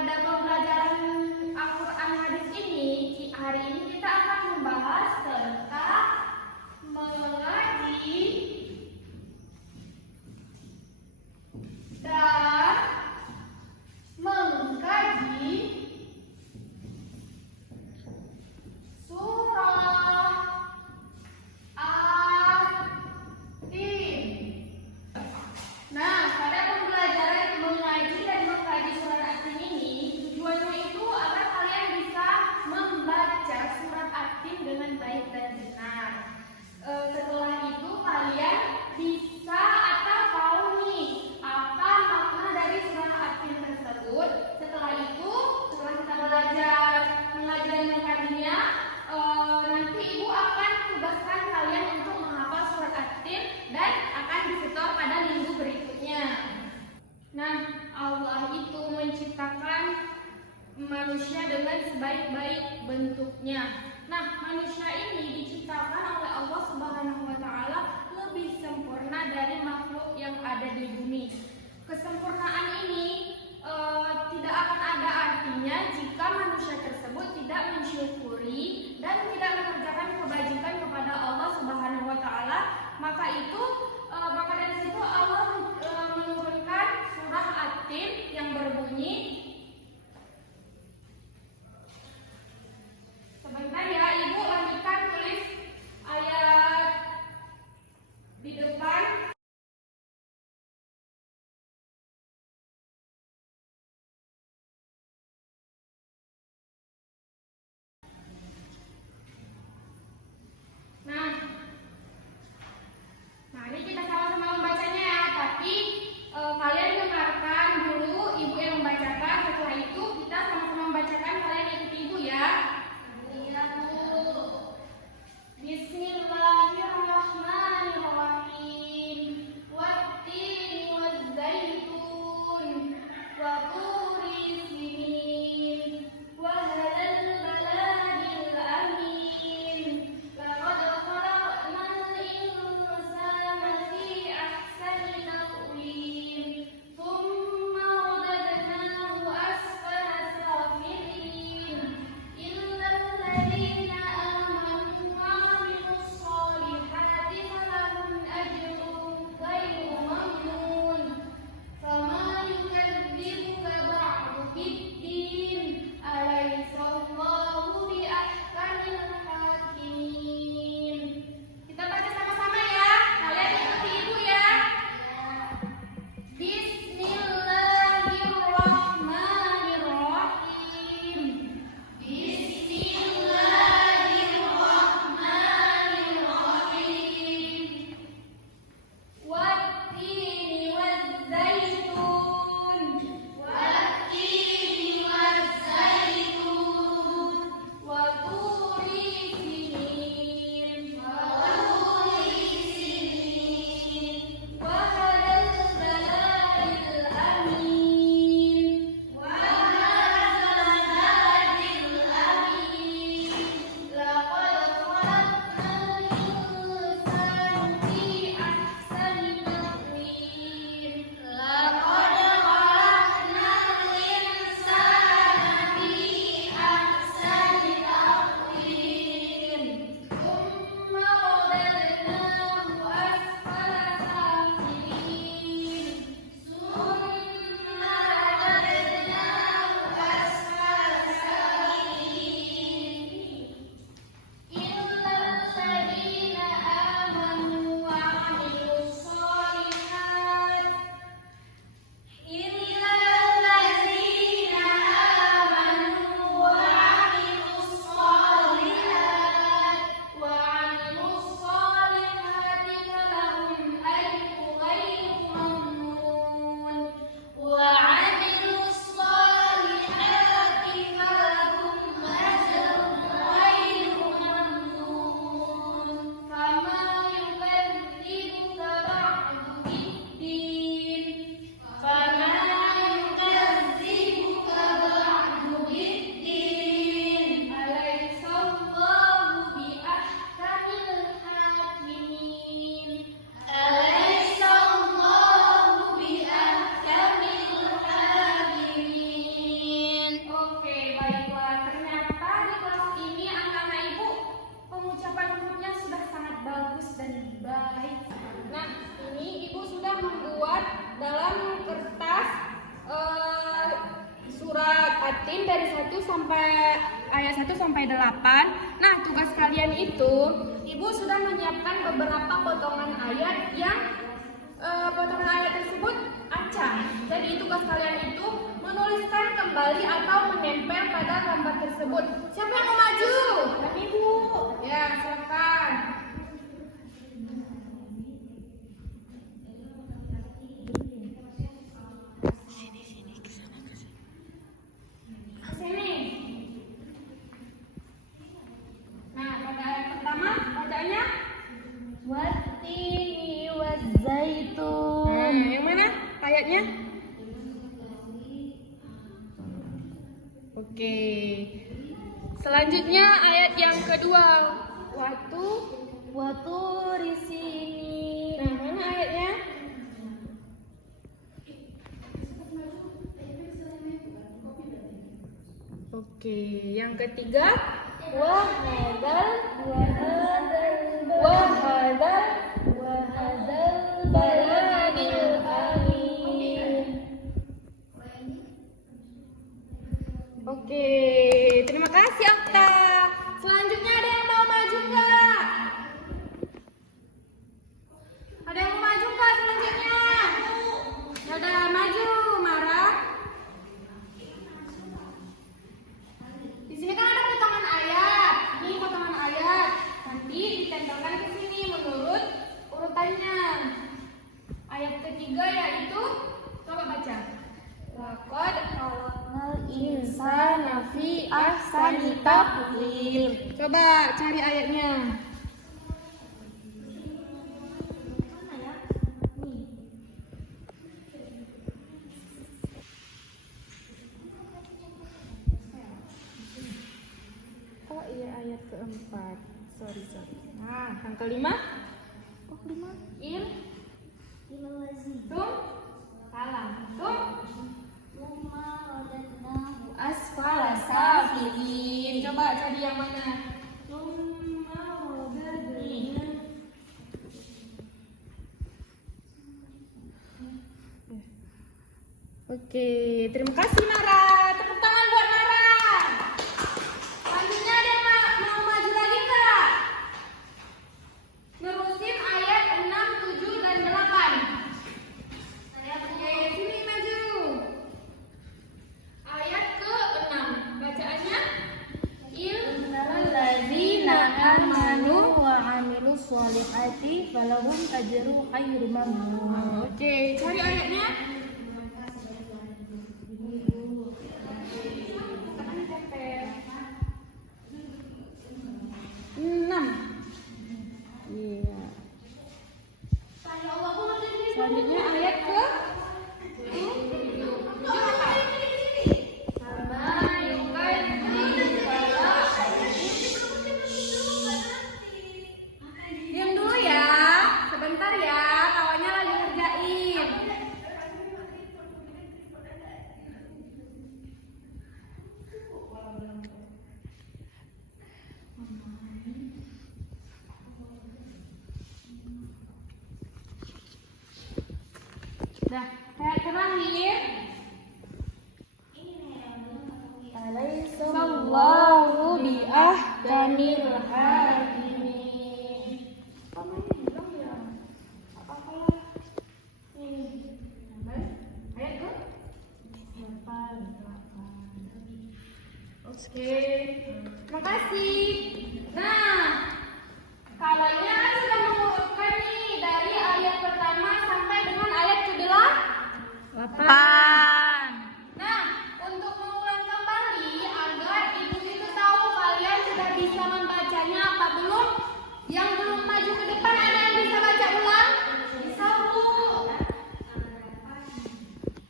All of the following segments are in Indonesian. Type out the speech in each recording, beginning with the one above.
pada pembelajaran Al-Quran hadis ini, hari ini kita akan membahas tentang mengaji dan mengkaji surah At-Tin. Nah, pada pembelajaran mengaji dan mengkaji surat At-Tin ini, tujuannya itu agar kalian bisa membaca surat At-Tin dengan baik dan benar. Setelah itu kalian bisa atau tahu nih apa makna dari surat At-Tin tersebut. Setelah itu, setelah kita belajar mengaji dan mengkajinya, nanti ibu akan tugaskan kalian untuk menghafal surat At-Tin dan akan disetor pada minggu berikutnya. Nah, Allah itu menciptakan manusia dengan sebaik-baik bentuknya. Nah, manusia ini diciptakan oleh Allah Subhanahu wa Ta'ala lebih sempurna dari makhluk yang ada di bumi. Kesempurnaan ini tidak akan ada artinya jika manusia tersebut tidak mensyukuri dan tidak mengerjakan kebajikan kepada Allah Subhanahu wa Ta'ala. Maka dari situ Allah menurunkan surah At-Tin yang berbunyi, sebentar ya Ibu, lanjutkan tulis. ayat 1 sampai 8. Nah, tugas kalian itu, Ibu sudah menyiapkan beberapa potongan ayat yang potongan ayat tersebut acak. Jadi tugas kalian itu menuliskan kembali atau menempel pada gambar tersebut. Siapa yang mau maju? Ibu. Ya, silakan. Sini. Nah, pada ayat pertama bacanya Wattini wazzaitun. Nah, yang mana ayatnya? Oke. Selanjutnya ayat yang kedua. Waturi sini. Nah, mana ayatnya? Oke, yang ketiga. Wahadal baladil amin. Oke, terima kasih Okta. Selanjutnya ada yang mau maju nggak? Ada yang mau maju nggak selanjutnya? Ada maju, Mara. Di sini kan ada potongan ayat. Ini potongan ayat. Nanti ditempelkan ke sini menurut urutannya. Ayat ketiga yaitu, coba baca. Laqad Khalaqnal insana fi ahsani taqwim. Coba cari ayatnya. Oh iya, ayat keempat. Sorry. Nah, yang kelima. Oh, kelima. Tum. Salam. Tum. Thumma radadnahu Asfala safilin. Coba cari yang mana? Oke, terima kasih Mara. Tepuk tangan buat Mara. Selanjutnya ada yang mau maju lagi nggak? Nerusin ayat 6, 7, dan 8. Oke, sini maju. Ayat ke-6. Bacaannya Innalladzina amanu wa 'amilus sholihati falahum ajrun ghairu mamnun. Oke, cari ayatnya. Iya. Selanjutnya ayat ke diam dulu ya, sebentar ya, kawannya lagi ngerjain. Nah, ayat terakhir. Alaihissallahu biahkamil hakimin. Ayat ke? Oke, terima kasih. Nah, kawannya kan sudah mengurutkan nih dari ayat pertama sampai dengan ayat ke-8. Nah, untuk mengulang kembali agar ibu itu tahu kalian sudah bisa membacanya apa belum? Yang belum maju ke depan ada yang bisa baca ulang? Bisa Bu.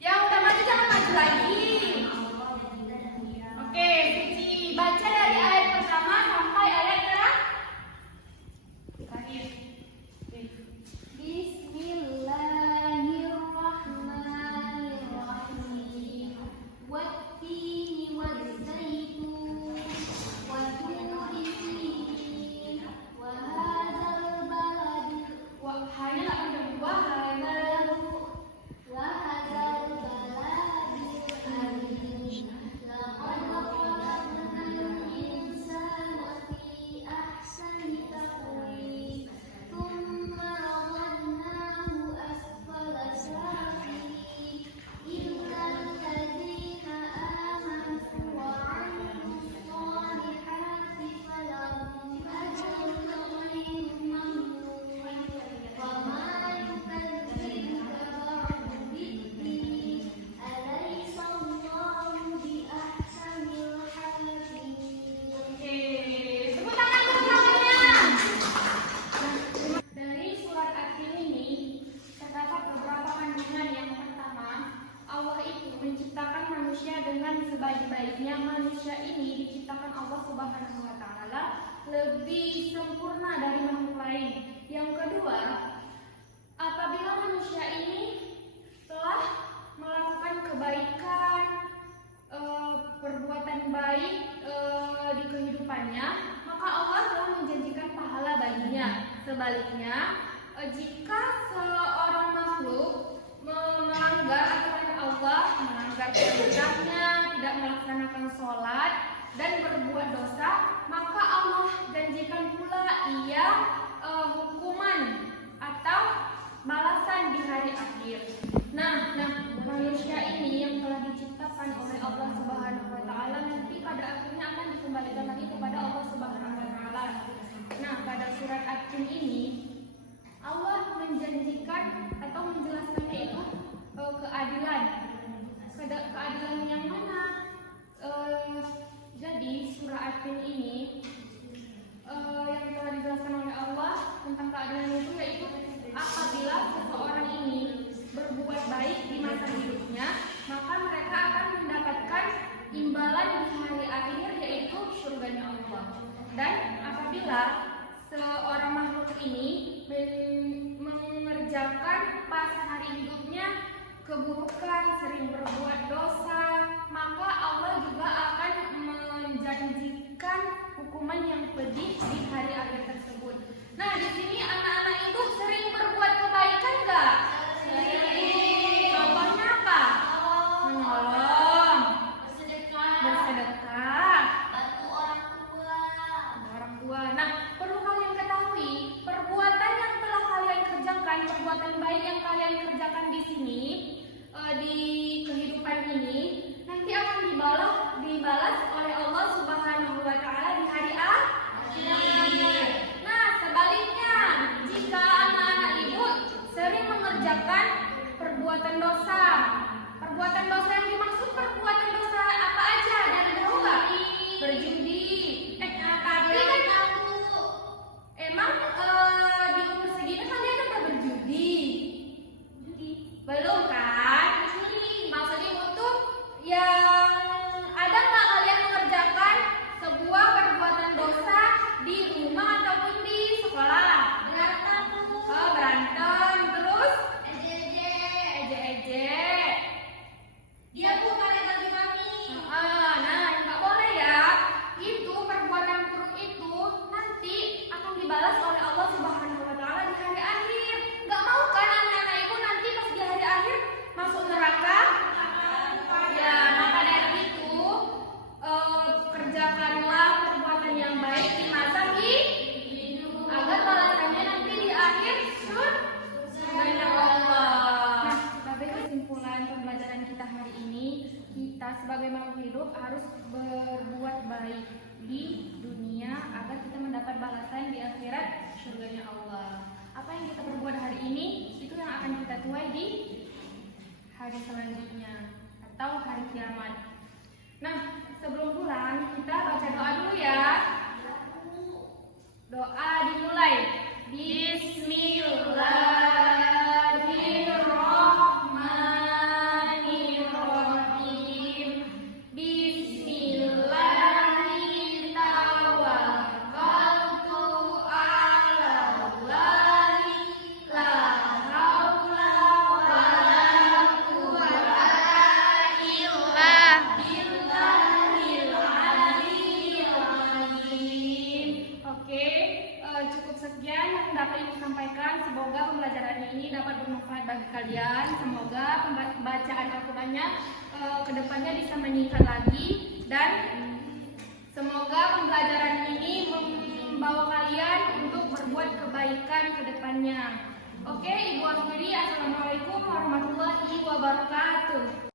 Yang udah maju jangan maju lagi. Oke, Suci baca dari ayat pertama sebaliknya manusia ini diciptakan Allah Subhanahu wa taala lebih sempurna dari makhluk lain. Yang kedua, apabila manusia ini telah melakukan kebaikan, perbuatan baik di kehidupannya, maka Allah telah menjanjikan pahala baginya. Sebaliknya, jika seorang makhluk melanggar aturan Allah, melanggar perintahnya, tidak melaksanakan sholat dan berbuat dosa, maka Allah janjikan pula ia hukuman atau balasan di hari akhir. Nah, manusia ini yang telah diciptakan oleh Allah Subhanahu wa taala nanti pada akhirnya akan dikembalikan lagi kepada Allah Subhanahu wa taala. Nah, pada surat At-Tin ini Allah menjanjikan atau menjelaskannya itu keadilan. Keadilan yang mana? Jadi surah At-Tin ini yang telah dijelaskan oleh Allah tentang keadilan itu yaitu apabila seseorang ini berbuat baik di masa hidupnya, maka mereka akan mendapatkan imbalan di hari akhir yaitu surganya Allah. Dan apabila seorang makhluk ini mengerjakan pas hari hidupnya keburukan, sering berbuat dosa, maka Allah juga akan menjanjikan hukuman yang pedih di hari akhir tersebut. Nah, di sini anak-anak itu sering berbuat kebaikan enggak? Sering. Contohnya apa? Menolong, bersedekah, bantu orang tua. Nah, perlu kalian ketahui, perbuatan yang telah kalian kerjakan, perbuatan baik yang kalian kerjakan di sini, di kehidupan ini, nanti akan dibalas oleh Allah Subhanahu wa taala di hari akhir. Nah, sebaliknya, jika anak-anak ibu sering mengerjakan perbuatan dosa yang dimaksud perbuatan dosa apa aja? Dari tahu nggak? Berjudi. Tapi kan emang di umur segini kalian udah berjudi? Belum kan? Maksud ibu tuh yang ada nggak kalian mengerjakan sebuah perbuatan dosa di rumah ataupun di sekolah? Berantem, terus ejek-ejek. Dia bukan bagi kami. Nah, nggak boleh ya. Itu perbuatan buruk itu nanti akan dibalas oleh Allah Subhanahu wa taala di hari akhir. Nggak mau kan anak-anak ibu nanti pas di hari akhir masuk neraka? Ya, maka dari itu kerjakanlah perbuatan yang baik di masa hidup agar balasannya nanti di akhir surga Allah. Nah, sebagai kesimpulan pembelajaran kita hari ini, kita sebagai makhluk hidup harus berbuat baik di dunia agar kita mendapat balasan di akhirat surganya Allah. Apa yang kita perbuat hari ini itu yang akan kita tuai di hari selanjutnya atau hari kiamat. Nah, sebelum pulang kita baca doa dulu ya. Doa dimulai. Bismillahirrahmanirrahim. Bismillahirrahmanirrahim. Cukup sekian yang dapat ibu sampaikan. Semoga pembelajaran ini dapat bermanfaat bagi kalian. Semoga bacaan Al-Qur'annya kedepannya bisa meningkat lagi, dan semoga pembelajaran ini membawa kalian untuk berbuat kebaikan kedepannya. Oke, ibu akhiri. Assalamualaikum warahmatullahi wabarakatuh.